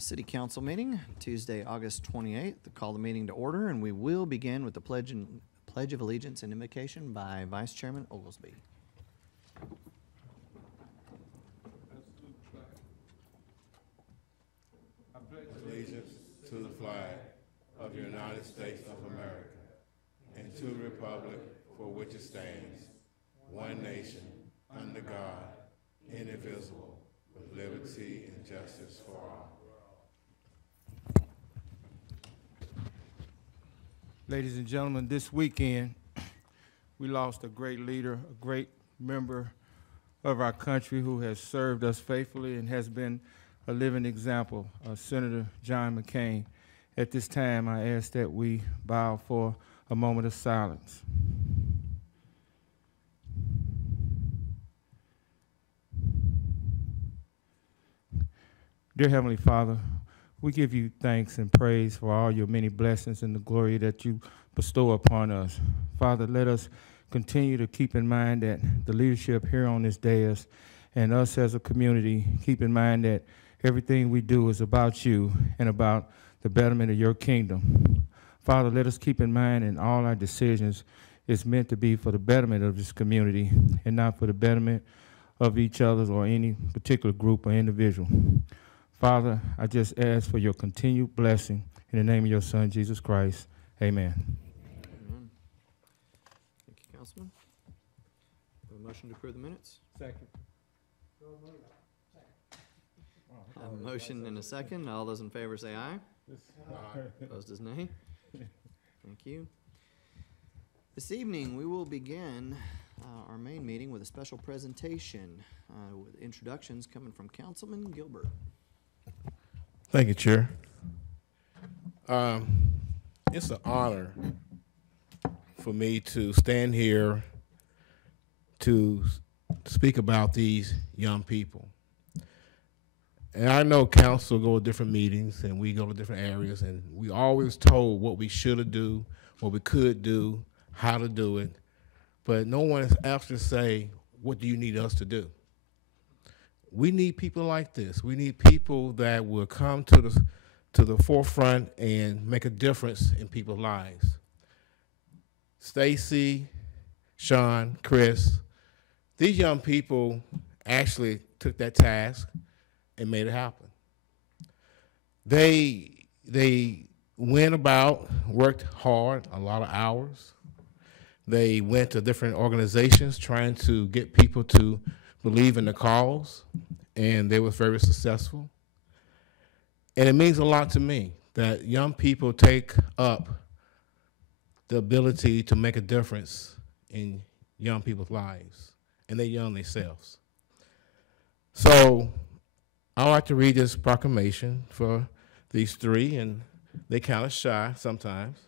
City Council meeting, Tuesday, August 28th. Call the meeting to order, and we will begin with the Pledge of Allegiance and invocation by Vice Chairman Oglesby. I pledge allegiance to the flag of the United States of America and to the republic for which it stands, one nation, under God, indivisible, with liberty and justice for all. Ladies and gentlemen, this weekend we lost a great leader, a great member of our country who has served us faithfully and has been a living example, Senator John McCain. At this time, I ask that we bow for a moment of silence. Dear Heavenly Father, we give you thanks and praise for all your many blessings and the glory that you bestow upon us. Father, let us continue to keep in mind that the leadership here on this dais and us as a community keep in mind that everything we do is about you and about the betterment of your kingdom. Father, let us keep in mind in all our decisions is meant to be for the betterment of this community and not for the betterment of each other or any particular group or individual. Father, I just ask for your continued blessing in the name of your Son, Jesus Christ. Amen. Amen. Thank you, Councilman. Have a motion to approve the minutes? Second. Have a motion and a second. All those in favor say aye. Opposed is nay. Thank you. This evening, we will begin our main meeting with a special presentation with introductions coming from Councilman Gilbert. Thank you, Chair. It's an honor for me to stand here to speak about these young people. And I know council go to different meetings and we go to different areas and we always told what we should do, what we could do, how to do it, but no one has actually say, what do you need us to do? We need people like this. We need people that will come to the forefront and make a difference in people's lives. Stacy, Sean, Chris, these young people actually took that task and made it happen. They went about, worked hard, a lot of hours. They went to different organizations trying to get people to believe in the cause, and they were very successful. And it means a lot to me that young people take up the ability to make a difference in young people's lives, and they're young themselves. So I like to read this proclamation for these three, and they kind of shy sometimes.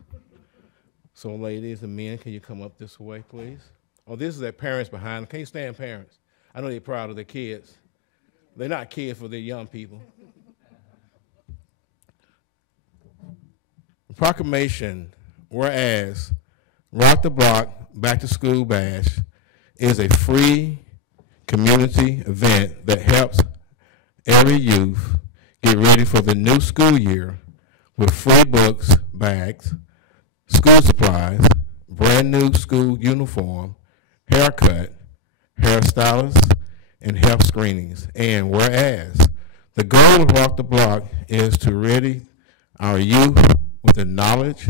So ladies and men, can you come up this way, please? Oh, this is their parents behind them. Can you stand, parents? I know they're proud of their kids. They're not kids for their young people. The proclamation, whereas Rock the Block Back to School Bash is a free community event that helps every youth get ready for the new school year with free books, bags, school supplies, brand new school uniform, haircut, hairstylists, and health screenings. And whereas the goal of Rock the Block is to ready our youth with the knowledge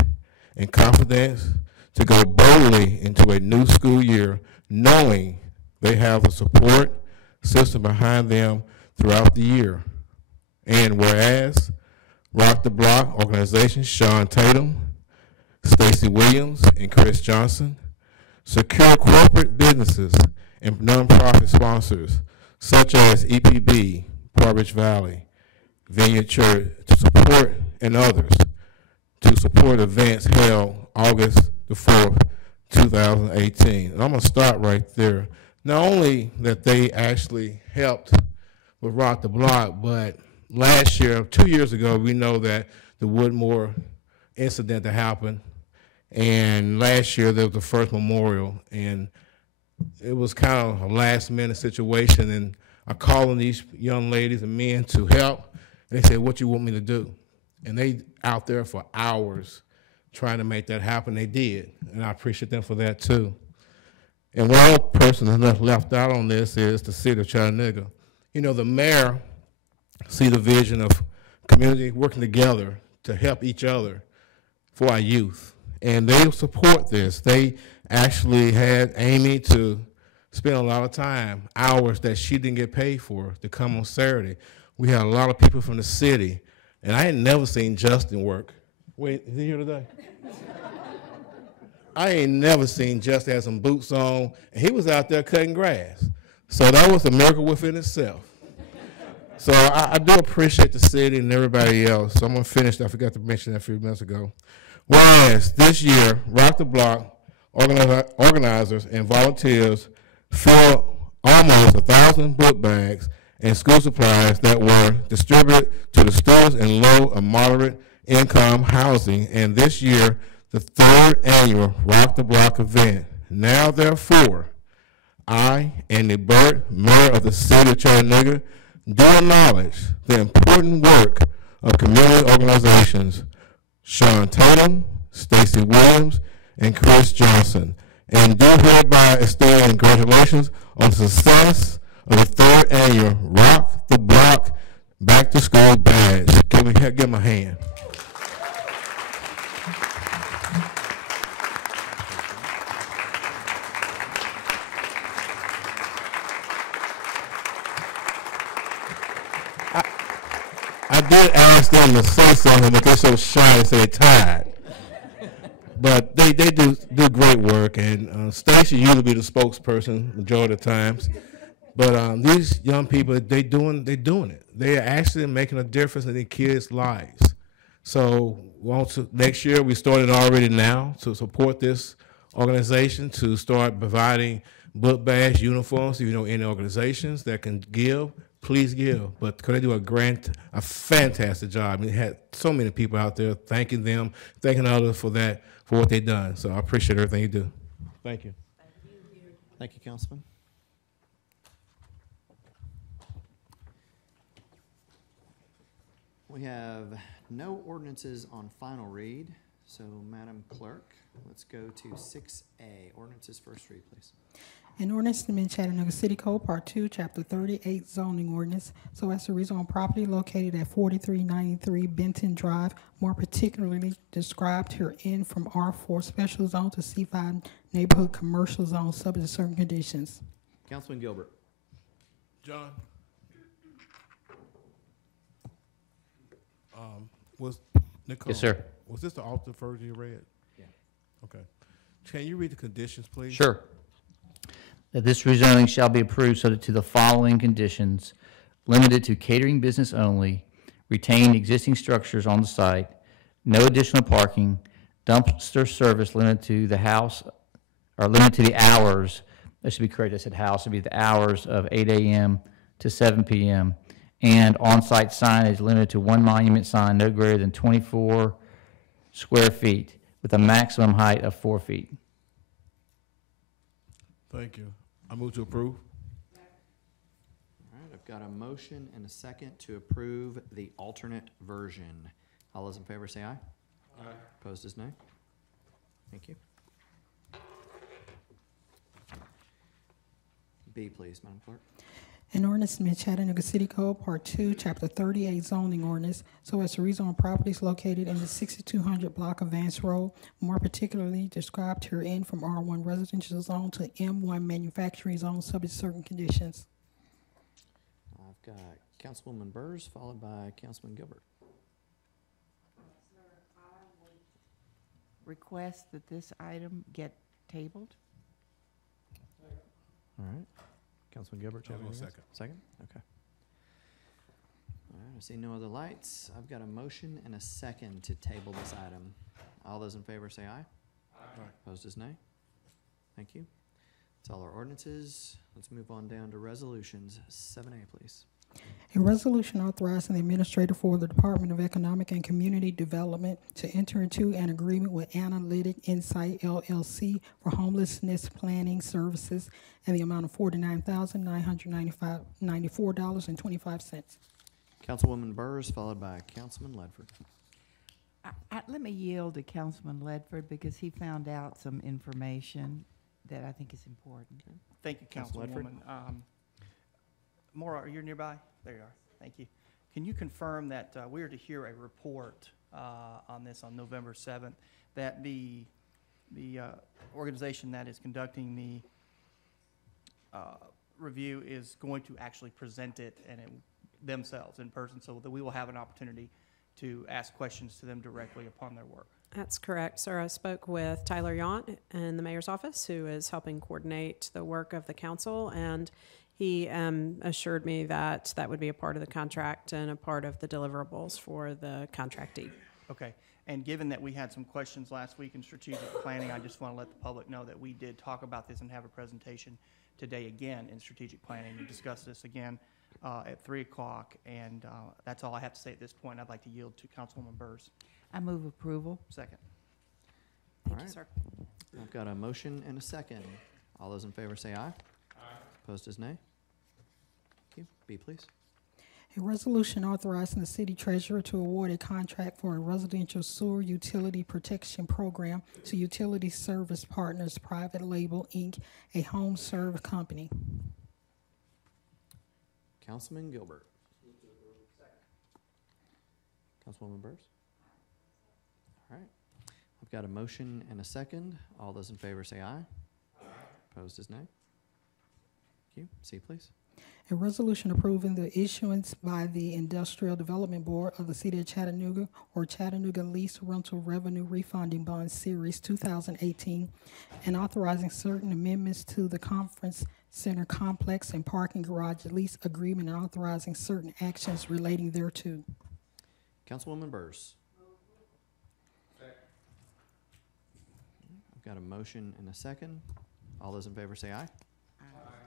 and confidence to go boldly into a new school year, knowing they have the support system behind them throughout the year. And whereas Rock the Block organization, Sean Tatum, Stacy Williams, and Chris Johnson, secure corporate businesses and nonprofit sponsors such as EPB, Palm Beach Valley, Vineyard Church to support, and others to support events held August the 4th, 2018. And I'm going to start right there. Not only that they actually helped with Rock the Block, but last year, 2 years ago, we know that the Woodmore incident that happened, and last year there was the first memorial, and it was kind of a last-minute situation, and I'm calling these young ladies and men to help And they said, what you want me to do? And they out there for hours trying to make that happen. They did, and I appreciate them for that too. And one person that's left out on this is the city of Chattanooga. You know, the mayor see the vision of community working together to help each other for our youth. And they support this. They actually had Amy to spend a lot of time, hours that she didn't get paid for, to come on Saturday. We had a lot of people from the city, and I had never seen Justin work. Wait, is he here today? I ain't never seen Justin have some boots on, and he was out there cutting grass. So that was a miracle within itself. So I do appreciate the city and everybody else. So I'm going to finish. I forgot to mention that a few minutes ago. Whereas this year, Rock the Block organizers and volunteers filled almost 1,000 book bags and school supplies that were distributed to the students in low and moderate income housing. And this year, the third annual Rock the Block event. Now, therefore, I, Andy Burt, mayor of the city of Chattanooga, do acknowledge the important work of community organizations Sean Tatum, Stacy Williams, and Chris Johnson, and do hereby extend congratulations on the success of the third annual Rock the Block Back to School badge. Give him a hand. I did ask them to say something, but they're so shy they say they're tired. But they do great work, and Stacy usually be the spokesperson majority of the times. But these young people, they're doing it. They are actually making a difference in their kids' lives. So next year, we started already now to support this organization to start providing book bags, uniforms. If you know any organizations that can give, please give. But could they do a fantastic job? I mean, had so many people out there thanking them, thanking others for what they've done. So I appreciate everything you do. Thank you. Thank you, Councilman. We have no ordinances on final read. So, Madam Clerk, let's go to 6A. Ordinances first read, please. An ordinance to amend Chattanooga City Code, Part 2, Chapter 38, zoning ordinance, so as to rezone property located at 4393 Benton Drive, more particularly described herein from R4 Special Zone to C5 Neighborhood Commercial Zone, subject to certain conditions. Councilman Gilbert. John. Was Nicole? Yes, sir. Was this the alternate version you read? Yeah. Okay. Can you read the conditions, please? Sure. That this rezoning shall be approved subject to the following conditions: limited to catering business only, retain existing structures on the site, no additional parking, dumpster service limited to the house, or limited to the hours, that should be correct, I said house, it should be the hours of 8 a.m. to 7 p.m., and on-site signage limited to one monument sign no greater than 24 square feet with a maximum height of 4 feet. Thank you. I move to approve. All right, I've got a motion and a second to approve the alternate version. All those in favor say aye. Aye. Opposed is nay. Thank you. B, please, Madam Clerk. An ordinance to amend Chattanooga City Code, Part 2, Chapter 38, zoning ordinance, so as to rezone properties located in the 6200 block of Vance Road, more particularly described herein from R1 residential zone to M1 manufacturing zone, subject to certain conditions. I've got Councilwoman Burrs, followed by Councilman Gilbert. Request that this item get tabled. All right. Councilman Gilbert, do you have anything else? Second. Second? Okay. All right, I see no other lights. I've got a motion and a second to table this item. All those in favor say aye. Aye. Opposed is nay. Thank you. That's all our ordinances. Let's move on down to resolutions. 7A, please. A resolution authorizing the administrator for the Department of Economic and Community Development to enter into an agreement with Analytic Insight LLC for homelessness planning services in the amount of $49,994.25. Councilwoman Burrs, followed by Councilman Ledford. Let me yield to Councilman Ledford because he found out some information that I think is important. Thank you, Council Ledford. Councilwoman. Maura, you're nearby? There you are. Thank you. Can you confirm that we are to hear a report on this on November 7th, that the organization that is conducting the review is going to actually present it and themselves in person, so that we will have an opportunity to ask questions to them directly upon their work? That's correct, sir. I spoke with Tyler Yount in the mayor's office, who is helping coordinate the work of the council, and he assured me that that would be a part of the contract and a part of the deliverables for the contractee. Okay. And given that we had some questions last week in strategic planning, I just want to let the public know that we did talk about this and have a presentation today again in strategic planning to discuss this again at 3 o'clock. And that's all I have to say at this point. I'd like to yield to Councilwoman Burrs. I move approval. Second. Thank All you, sir. I've got a motion and a second. All those in favor say aye. Opposed is nay. Thank you. B, please. A resolution authorizing the city treasurer to award a contract for a residential sewer utility protection program to Utility Service Partners Private Label, Inc., a home serve company. Councilman Gilbert. Councilwoman Burrs. All right. I've got a motion and a second. All those in favor say aye. Opposed is nay. Thank you. C, please. A resolution approving the issuance by the Industrial Development Board of the City of Chattanooga or Chattanooga Lease Rental Revenue Refunding Bond Series 2018 and authorizing certain amendments to the Conference Center Complex and Parking Garage Lease Agreement and authorizing certain actions relating thereto. Councilwoman Burrs. I've got a motion and a second. All those in favor say aye.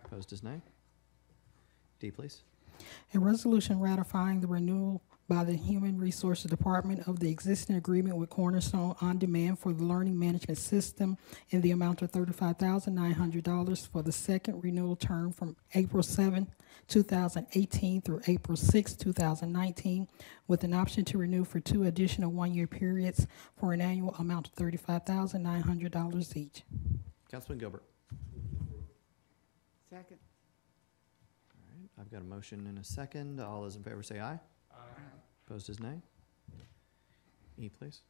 Opposed is nay. D, please. A resolution ratifying the renewal by the Human Resources Department of the existing agreement with Cornerstone On Demand for the Learning Management System in the amount of $35,900 for the second renewal term from April 7, 2018 through April 6, 2019, with an option to renew for 2 additional one-year periods for an annual amount of $35,900 each. Councilman Gilbert. Second. All right. I've got a motion and a second. All those in favor say aye. Opposed is nay. E, please.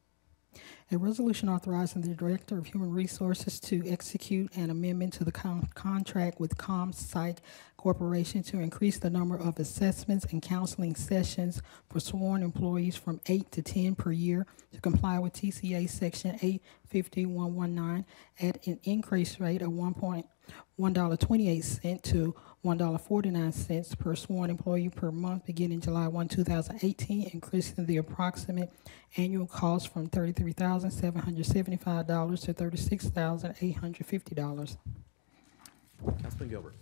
A resolution authorizing the Director of Human Resources to execute an amendment to the contract with ComPsych Corporation to increase the number of assessments and counseling sessions for sworn employees from 8 to 10 per year to comply with TCA Section 85119 at an increased rate of $1.28 to $1.49 per sworn employee per month beginning July 1, 2018, increasing the approximate annual cost from $33,775 to $36,850. Councilman Gilbert.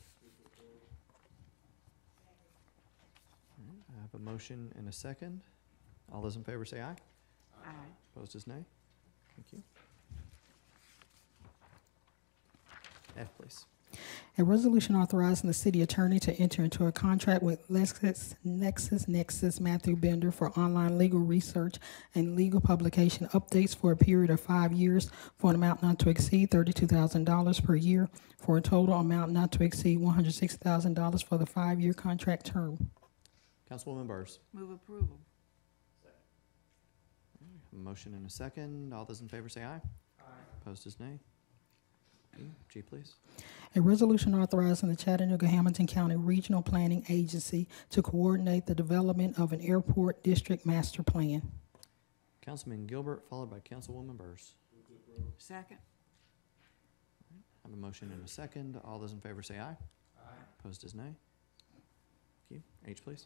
All right. I have a motion and a second. All those in favor say aye. Aye. Opposed is nay. Thank you. F, please. A resolution authorizing the city attorney to enter into a contract with LexisNexis Matthew Bender for online legal research and legal publication updates for a period of 5 years for an amount not to exceed $32,000 per year for a total amount not to exceed $106,000 for the 5-year contract term. Councilwoman Burrs. Move approval. A motion and a second. All those in favor say aye. Opposed is nay. G, please. A resolution authorizing the Chattanooga-Hamilton County Regional Planning Agency to coordinate the development of an airport district master plan. Councilman Gilbert, followed by Councilwoman Burrs. Second. I have a motion and a second. All those in favor say aye. Opposed is nay. Thank you. H, please.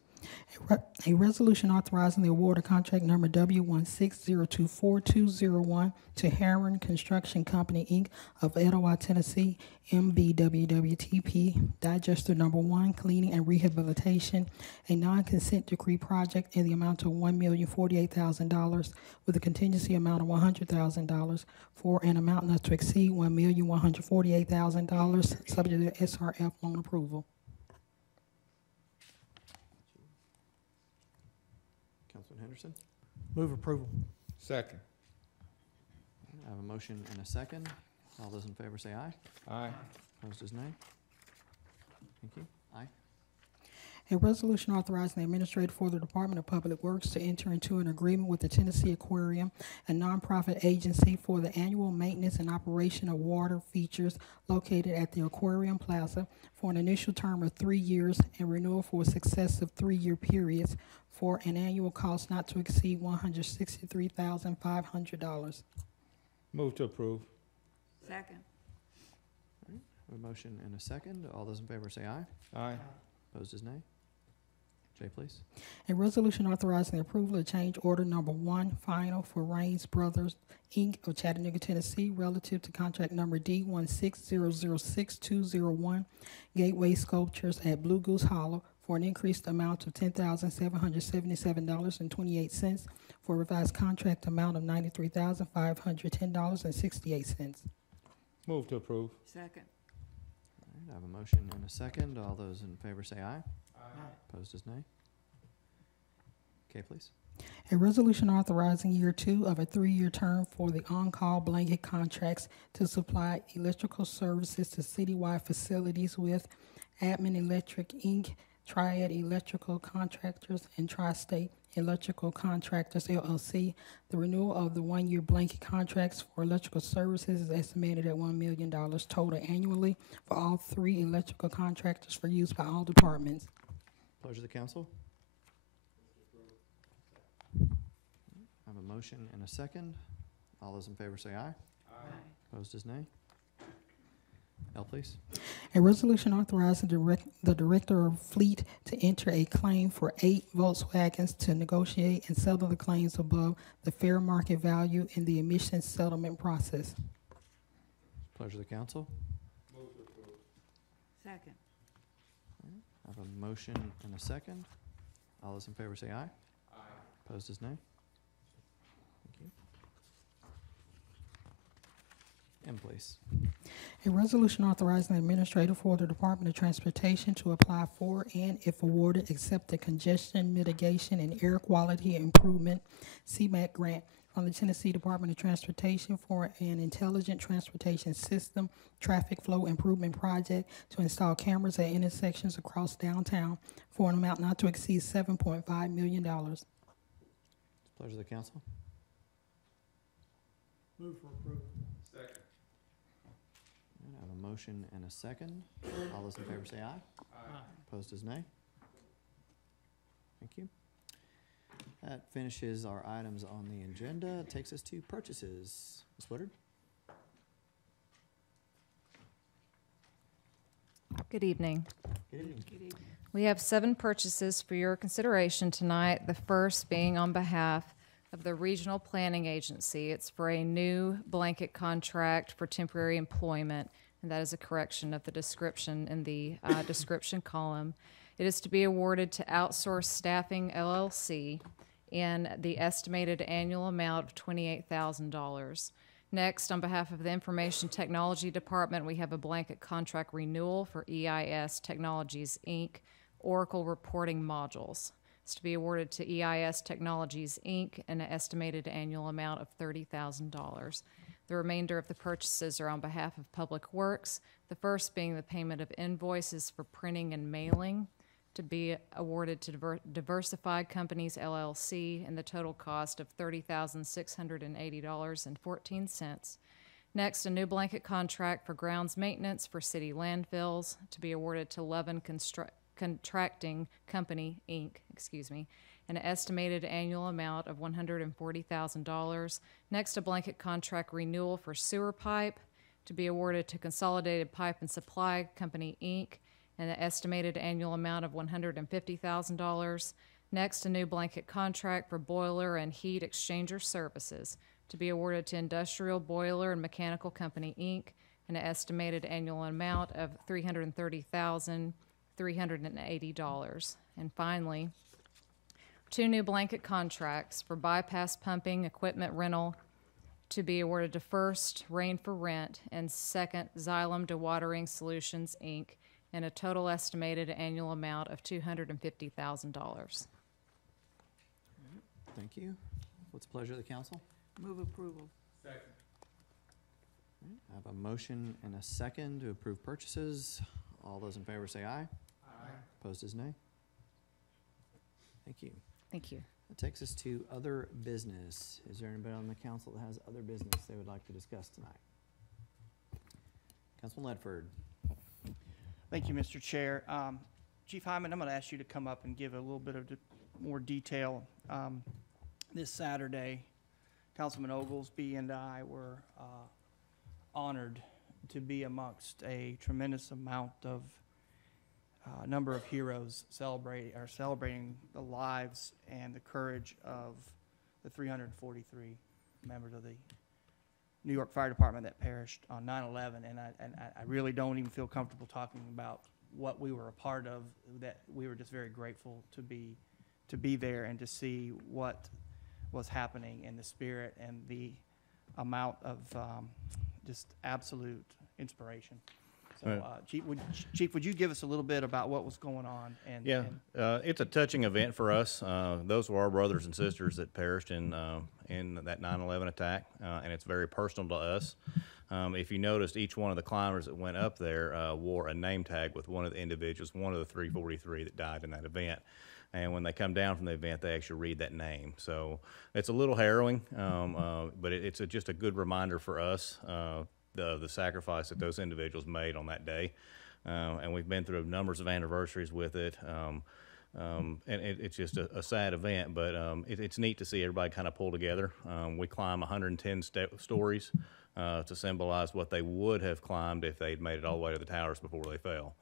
A resolution authorizing the award of contract number W160242201 to Heron Construction Company, Inc. of Etowah, Tennessee, MBWWTP, Digester Number 1, Cleaning and Rehabilitation, a non-consent decree project in the amount of $1,048,000 with a contingency amount of $100,000 for an amount not to exceed $1,148,000, subject to SRF loan approval. Anderson. Move approval. Second. I have a motion and a second. All those in favor say aye. Aye. Opposed is nay. Thank you. Aye. A resolution authorizing the administrator for the Department of Public Works to enter into an agreement with the Tennessee Aquarium, a nonprofit agency, for the annual maintenance and operation of water features located at the Aquarium Plaza for an initial term of 3 years and renewal for successive 3-year periods for an annual cost not to exceed $163,500. Move to approve. Second. A motion and a second. All those in favor say aye. Aye. Opposed is nay. Jay, please. A resolution authorizing the approval of change order number 1 final for Raines Brothers, Inc. of Chattanooga, Tennessee, relative to contract number D16006-201 Gateway Sculptures at Blue Goose Hollow for an increased amount of $10,777.28 for a revised contract amount of $93,510.68. Move to approve. Second. All right, I have a motion and a second. All those in favor say aye. Aye. Opposed is nay. Kay, please. A resolution authorizing year 2 of a 3-year term for the on-call blanket contracts to supply electrical services to citywide facilities with Admin Electric, Inc., Triad Electrical Contractors, and Tri-State Electrical Contractors, LLC. The renewal of the 1-year blanket contracts for electrical services is estimated at $1 million total annually for all 3 electrical contractors for use by all departments. Pleasure of the council. I have a motion and a second. All those in favor say aye. Aye. Opposed is nay. L, please. A resolution authorizing the Director of Fleet to enter a claim for 8 Volkswagens to negotiate and settle the claims above the fair market value in the emissions settlement process. Pleasure of the council. Second. I have a motion and a second. All those in favor say aye. Aye. Opposed is nay. Thank you. M, please. A resolution authorizing the administrator for the Department of Transportation to apply for and, if awarded, accept the Congestion Mitigation and Air Quality Improvement CMAQ grant from the Tennessee Department of Transportation for an Intelligent Transportation System Traffic Flow Improvement Project to install cameras at intersections across downtown for an amount not to exceed $7.5 million. Pleasure of the council. Move for approval. I have a motion and a second. All those in favor say aye. Aye. Opposed is nay. Thank you. That finishes our items on the agenda. It takes us to purchases. Ms. Woodard? Good evening. Good evening. Good evening. We have 7 purchases for your consideration tonight, the first being on behalf of the Regional Planning Agency. It's for a new blanket contract for temporary employment, and that is a correction of the description in the description column. It is to be awarded to Outsource Staffing LLC in the estimated annual amount of $28,000. Next, on behalf of the Information Technology Department, we have a blanket contract renewal for EIS Technologies, Inc., Oracle Reporting Modules. It's to be awarded to EIS Technologies, Inc., an estimated annual amount of $30,000. The remainder of the purchases are on behalf of Public Works, the first being the payment of invoices for printing and mailing to be awarded to Diversified Companies, LLC, in the total cost of $30,680.14. Next, a new blanket contract for grounds maintenance for city landfills to be awarded to Levin Contracting Company, Inc., an estimated annual amount of $140,000. Next, a blanket contract renewal for sewer pipe to be awarded to Consolidated Pipe and Supply Company, Inc., an estimated annual amount of $150,000. Next, a new blanket contract for boiler and heat exchanger services to be awarded to Industrial Boiler and Mechanical Company, Inc., an estimated annual amount of $330,380. And finally, 2 new blanket contracts for bypass pumping equipment rental to be awarded to first, Rain for Rent, and second, Xylem Dewatering Solutions, Inc., and a total estimated annual amount of $250,000. Thank you. What's the pleasure of the council? Move approval. I have a motion and a second to approve purchases. All those in favor say aye. Aye. Opposed is nay. Thank you. Thank you. That takes us to other business. Is there anybody on the council that has other business they would like to discuss tonight? Councilman Ledford. Thank you, Mr. Chair. Chief Hyman, I'm going to ask you to come up and give a little bit of more detail. This Saturday, Councilman Oglesby and I were honored to be amongst a tremendous amount of number of heroes celebrating the lives and the courage of the 343 members of the New York Fire Department that perished on 9/11, and I really don't even feel comfortable talking about what we were a part of. That we were just very grateful to be there and to see what was happening in the spirit and the amount of just absolute inspiration. So, Chief, would you give us a little bit about what was going on? Yeah, it's a touching event for us. Those were our brothers and sisters that perished in that 9/11 attack, and it's very personal to us. If you noticed, each one of the climbers that went up there wore a name tag with one of the individuals, one of the 343 that died in that event. And when they come down from the event, they actually read that name. So it's a little harrowing, but it's just a good reminder for us, the sacrifice that those individuals made on that day. And we've been through numbers of anniversaries with it. And it's just a sad event, but it's neat to see everybody kind of pull together. We climb 110 stories to symbolize what they would have climbed if they'd made it all the way to the towers before they fell.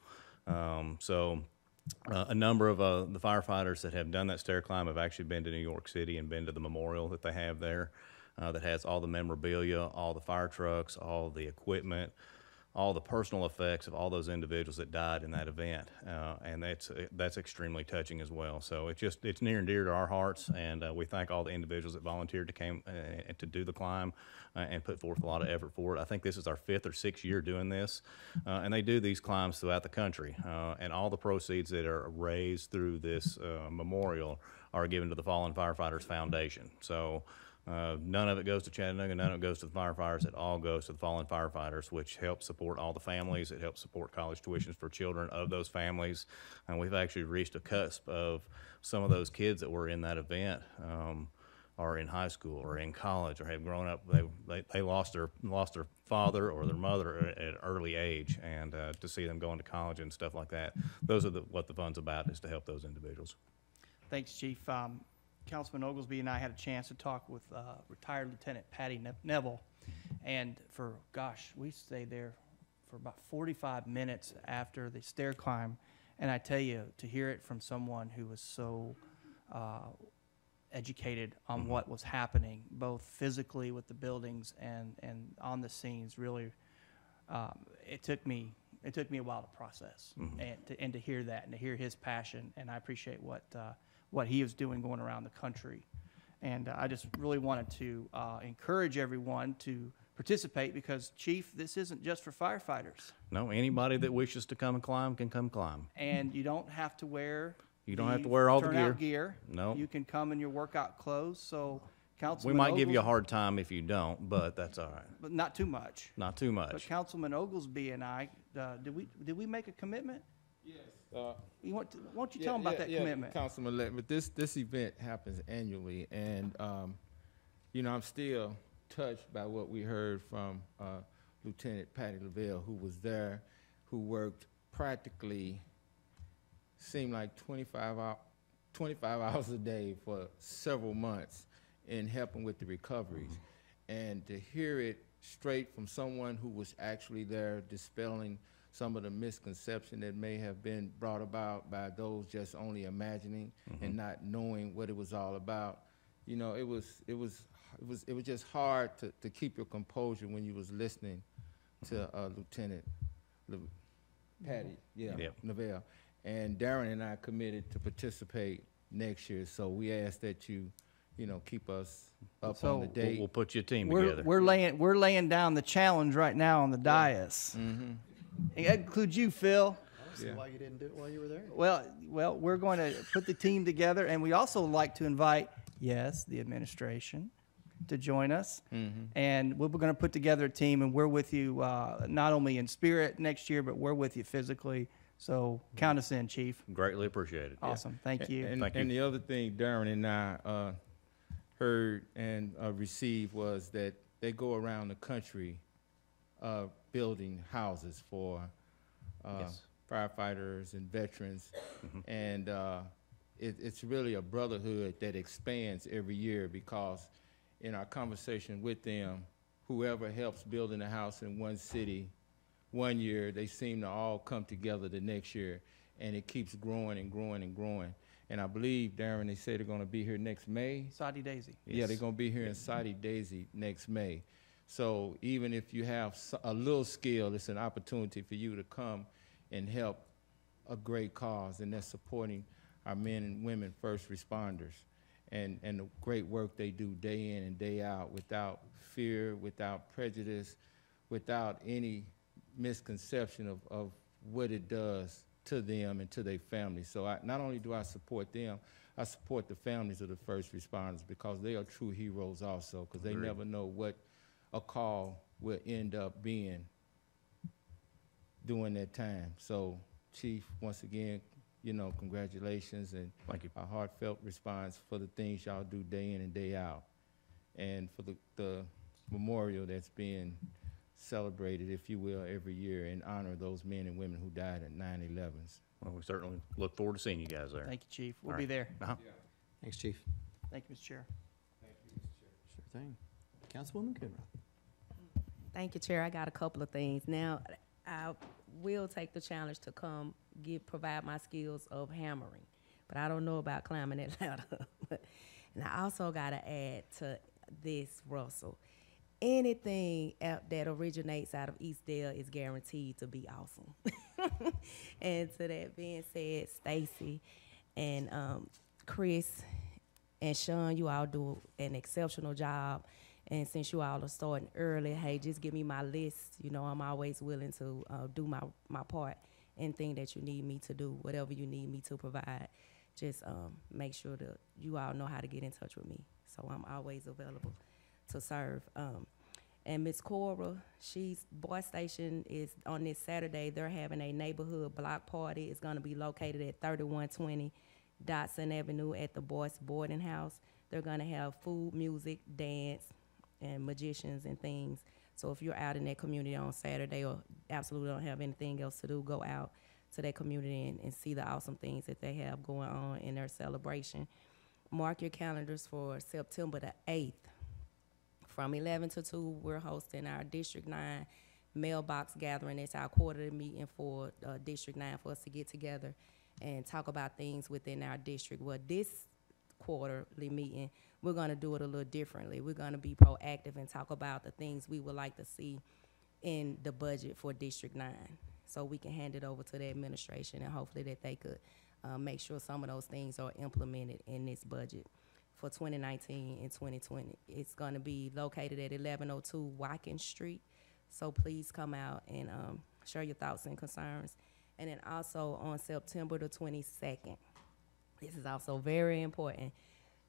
A number of the firefighters that have done that stair climb have actually been to New York City and been to the memorial that they have there that has all the memorabilia, all the fire trucks, all the equipment, all the personal effects of all those individuals that died in that event, and that's extremely touching as well. So it's near and dear to our hearts, and we thank all the individuals that volunteered to do the climb and put forth a lot of effort for it. I think this is our 5th or 6th year doing this, and they do these climbs throughout the country, and all the proceeds that are raised through this memorial are given to the Fallen Firefighters Foundation. So. None of it goes to Chattanooga, none of it goes to the firefighters, it all goes to the fallen firefighters, which helps support all the families, it helps support college tuitions for children of those families, and we've actually reached a cusp of some of those kids that were in that event are in high school or in college or have grown up, they lost their father or their mother at an early age, and to see them going to college and stuff like that, those are what the fund's about, is to help those individuals. Thanks, Chief. Councilman Oglesby and I had a chance to talk with retired Lieutenant Patty Neville, and we stayed there for about 45 minutes after the stair climb, and I tell you, to hear it from someone who was so educated on what was happening, both physically with the buildings and on the scenes, really, it took me a while to process, and to hear that and to hear his passion, and I appreciate what he is doing going around the country. And I just really wanted to encourage everyone to participate because, Chief, this isn't just for firefighters. No, anybody that wishes to come and climb can come climb. And you don't have to wear all the turnout gear. No. You can come in your workout clothes. So, Councilman We might give you a hard time if you don't, but that's all right. But not too much. Not too much. But Councilman Oglesby and I, did we make a commitment? Yes. Why don't you tell them about that commitment? Councilman Ledford, this event happens annually, and I'm still touched by what we heard from Lieutenant Patty Lavelle, who was there, who worked practically, seemed like 25 hours a day for several months in helping with the recoveries, and to hear it straight from someone who was actually there dispelling some of the misconception that may have been brought about by those just only imagining and not knowing what it was all about. It was just hard to keep your composure when you was listening to Lieutenant Patty, Lavelle. And Darren and I committed to participate next year, so we ask that you keep us up on the date. We'll put your team together. We're laying down the challenge right now on the dais. That includes you, Phil. I don't see why you didn't do it while you were there. Well, we're going to put the team together, and we also like to invite yes, the administration, to join us. And we're going to put together a team, and we're with you not only in spirit next year, but we're with you physically. So count us in, Chief. Greatly appreciated. Awesome. Thank you. And, Thank you. and the other thing Darren and I heard and received was that they go around the country building houses for Yes. firefighters and veterans, and it's really a brotherhood that expands every year, because in our conversation with them, whoever helps building a house in one city one year, they seem to all come together the next year, and it keeps growing and growing and growing. And I believe, Darren, they say they're going to be here next May. Sadi Daisy. Yeah, they're going to be here in Sadi Daisy next May. So even if you have a little skill, it's an opportunity for you to come and help a great cause, and that's supporting our men and women first responders, and the great work they do day in and day out without fear, without prejudice, without any misconception of what it does to them and to their families. So not only do I support them, I support the families of the first responders, because they are true heroes also, because they never know what a call will end up being during that time. So, Chief, once again, congratulations, and Thank you. a heartfelt response for the things y'all do day in and day out, and for the memorial that's being celebrated, if you will, every year in honor of those men and women who died at 9/11s. Well, we certainly look forward to seeing you guys there. Thank you, Chief. We'll All be right. there. Thanks, Chief. Thank you, Mr. Chair. Sure thing. Councilwoman Kidrow. Thank you, Chair. I got a couple of things. Now, I will take the challenge to come provide my skills of hammering, but I don't know about climbing that ladder. And I also got to add to this, Russell. Anything that originates out of Eastdale is guaranteed to be awesome. And to that being said, Stacy and Chris and Sean, you all do an exceptional job. And since you all are starting early, hey, just give me my list. I'm always willing to do my part. Anything that you need me to do, whatever you need me to provide, just make sure that you all know how to get in touch with me. So I'm always available to serve. And Miss Cora, Boy Station is on this Saturday. They're having a neighborhood block party. It's going to be located at 3120 Dotson Avenue at the Boyce Boarding House. They're going to have food, music, dance, and magicians and things. So if you're out in that community on Saturday or absolutely don't have anything else to do, go out to that community and see the awesome things that they have going on in their celebration. Mark your calendars for September the 8th. From 11 to 2, we're hosting our District 9 mailbox gathering. It's our quarterly meeting for District 9 for us to get together and talk about things within our district. Well, this quarterly meeting, we're going to do it a little differently. We're going to be proactive and talk about the things we would like to see in the budget for District 9, so we can hand it over to the administration, and hopefully that they could make sure some of those things are implemented in this budget for 2019 and 2020. It's going to be located at 1102 Watkins Street, so please come out and share your thoughts and concerns. And then also on September the 22nd, this is also very important,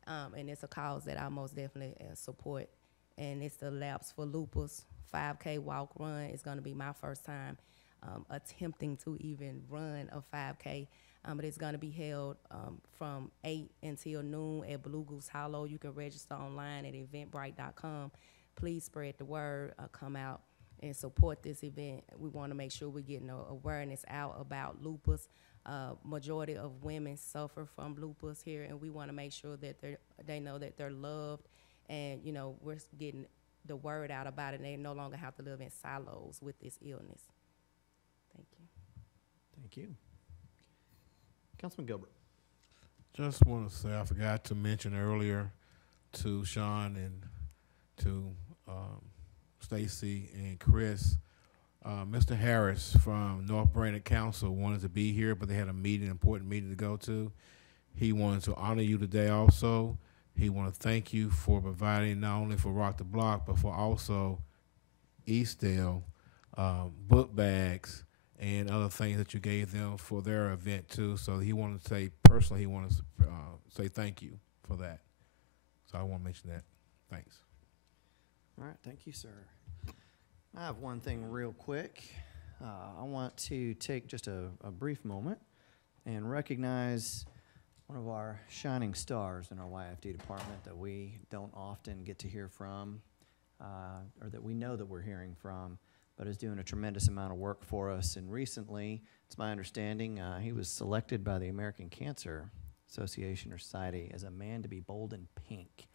and it's a cause that I most definitely support, and it's the Laps for Lupus 5K walk run. It's going to be my first time attempting to even run a 5K, but it's going to be held from 8 until noon at Blue Goose Hollow. You can register online at eventbrite.com. Please spread the word, come out and support this event. We want to make sure we're getting awareness out about lupus. Majority of women suffer from lupus here, and we want to make sure that they know that they're loved, and we're getting the word out about it, and they no longer have to live in silos with this illness. Thank you. Thank you. Councilman Gilbert. Just want to say, I forgot to mention earlier to Sean and to Stacy and Chris, Mr. Harris from North Brandon Council wanted to be here, but they had a meeting, important meeting to go to. He wanted to honor you today also. He wanted to thank you for providing not only for Rock the Block, but for also Eastdale book bags and other things that you gave them for their event too. So he wanted to say, personally, he wanted to say thank you for that. So I want to mention that. Thanks. All right, thank you, sir. I have one thing real quick. I want to take just a brief moment and recognize one of our shining stars in our YFD department that we don't often get to hear from, or that we know that we're hearing from, but is doing a tremendous amount of work for us. And recently, it's my understanding, he was selected by the American Cancer Association or Society as a man to be bold in pink.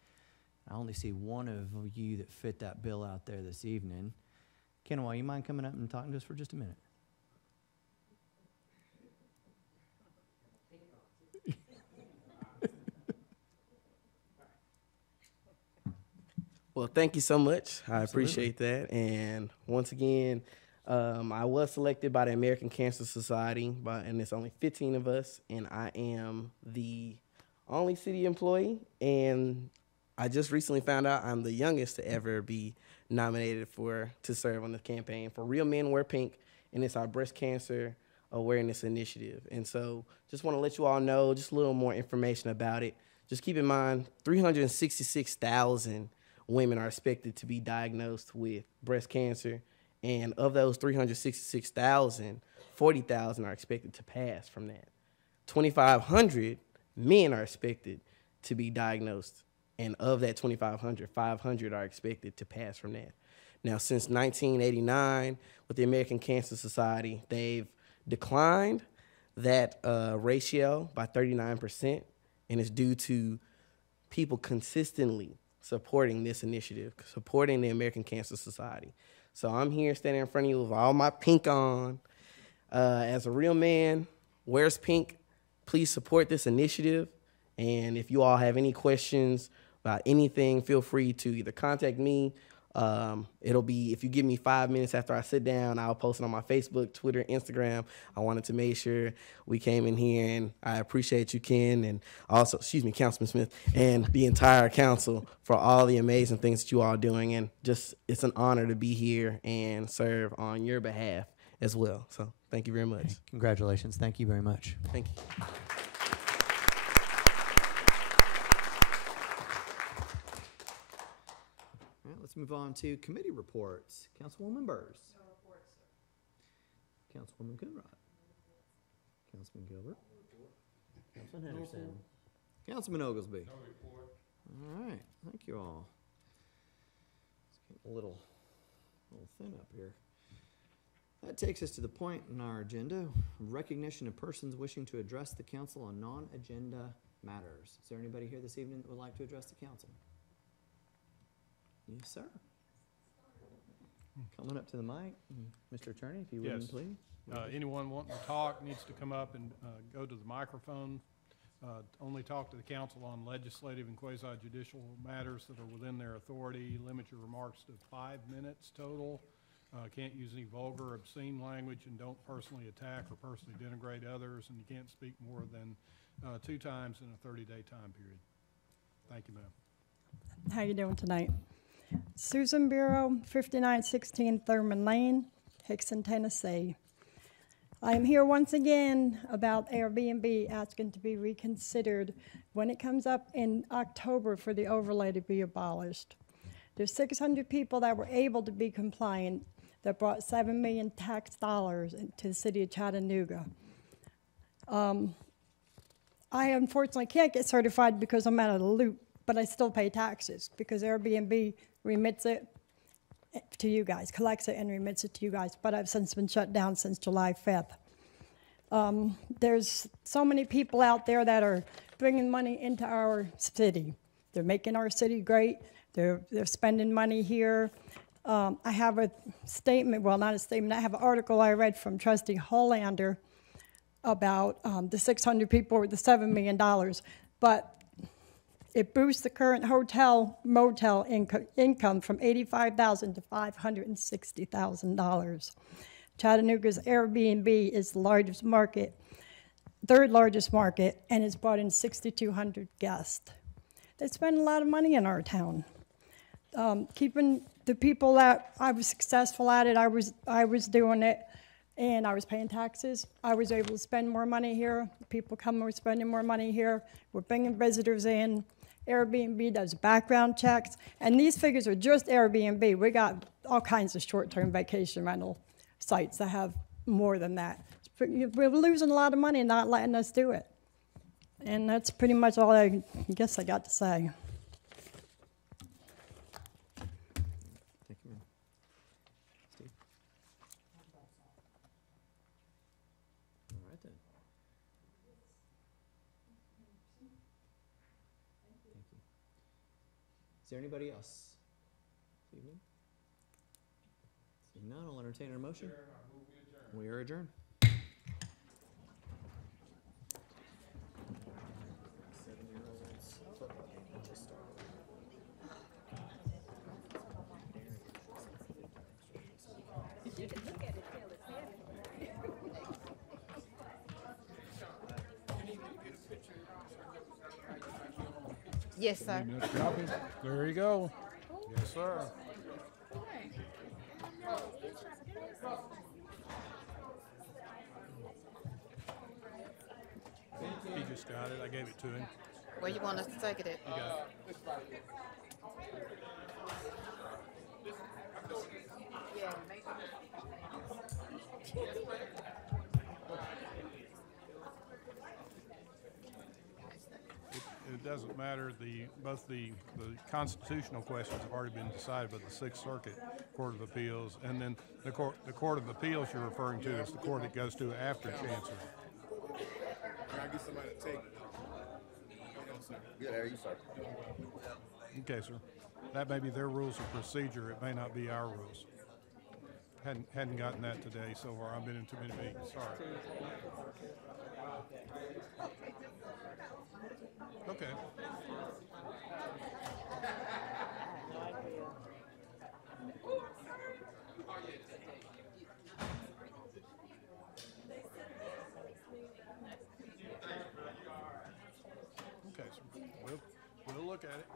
I only see one of you that fit that bill out there this evening. Kenwa, you mind coming up and talking to us for just a minute? Well, thank you so much. I Absolutely. appreciate that. And once again, I was selected by the American Cancer Society, and it's only 15 of us, and I am the only city employee. And I just recently found out I'm the youngest to ever be nominated to serve on the campaign for Real Men Wear Pink, and it's our breast cancer awareness initiative. And so just want to let you all know just a little more information about it. Just keep in mind, 366,000 women are expected to be diagnosed with breast cancer, and of those 366,000, 40,000 are expected to pass from that. 2,500 men are expected to be diagnosed, and of that 2,500, 500 are expected to pass from that. Now, since 1989, with the American Cancer Society, they've declined that ratio by 39%, and it's due to people consistently supporting this initiative, supporting the American Cancer Society. So I'm here standing in front of you with all my pink on. As a real man wears pink, please support this initiative. And if you all have any questions about anything, feel free to either contact me. It'll be, if you give me 5 minutes after I sit down, I'll post it on my Facebook, Twitter, Instagram. I wanted to make sure we came in here, and I appreciate you, Ken, and also, Councilman Smith, and the entire council for all the amazing things that you all are doing. And just, it's an honor to be here and serve on your behalf as well. So thank you very much. Okay. Congratulations. Thank you very much. Thank you. All right, let's move on to committee reports. Councilwoman Burrs. No reports, sir. Councilwoman Coonrod. Councilman Gilbert. Councilman Henderson. Councilman Oglesby. No report. All right, thank you all. It's getting a little thin up here. That takes us to the point in our agenda, recognition of persons wishing to address the council on non-agenda matters. Is there anybody here this evening that would like to address the council? Yes, sir. Coming up to the mic, Mr. Attorney, if you wouldn't, please. Anyone wanting to talk needs to come up and go to the microphone. Only talk to the council on legislative and quasi-judicial matters that are within their authority. Limit your remarks to 5 minutes total. Can't use any vulgar, obscene language, and don't personally attack or personally denigrate others, and you can't speak more than 2 times in a 30-day time period. Thank you, ma'am. How you doing tonight? Susan Bureau, 5916 Thurman Lane, Hickson, Tennessee. I am here once again about Airbnb asking to be reconsidered when it comes up in October for the overlay to be abolished. There's 600 people that were able to be compliant that brought $7 million tax dollars into the city of Chattanooga. I unfortunately can't get certified because I'm out of the loop, but I still pay taxes because Airbnb remits it to you guys, collects it and remits it to you guys, but I've since been shut down since July 5th. There's so many people out there that are bringing money into our city. They're making our city great. They're spending money here. I have a statement, well, not a statement, I have an article I read from Trustee Hollander about the 600 people with the $7 million, but it boosts the current motel income from $85,000 to $560,000. Chattanooga's Airbnb is the largest market, third largest market, and it's brought in 6,200 guests. They spend a lot of money in our town. Keeping the people that I was successful at it, I was doing it, and I was paying taxes. I was able to spend more money here. People come, we're spending more money here. We're bringing visitors in. Airbnb does background checks, and these figures are just Airbnb. We got all kinds of short-term vacation rental sites that have more than that. We're losing a lot of money not letting us do it. And that's pretty much all I guess I got to say. Thank you, ma'am. Steve? All right then. Thank you. Is there anybody else this evening? Seeing none, I'll entertain a motion. We are adjourned. Yes, sir. Need another copy? There you go. Yes, sir. He just got it. I gave it to him. Where you want us to take it at? You got it. It doesn't matter, both the constitutional questions have already been decided by the Sixth Circuit Court of Appeals, and then the Court of Appeals you're referring to is the court it goes to after Chancery. Can I get somebody to take? Yeah, there you, sir. Okay, sir. That may be their rules of procedure, it may not be our rules. Hadn't gotten that today so far, I've been in too many meetings, sorry. Okay. Okay, sir. We'll look at it.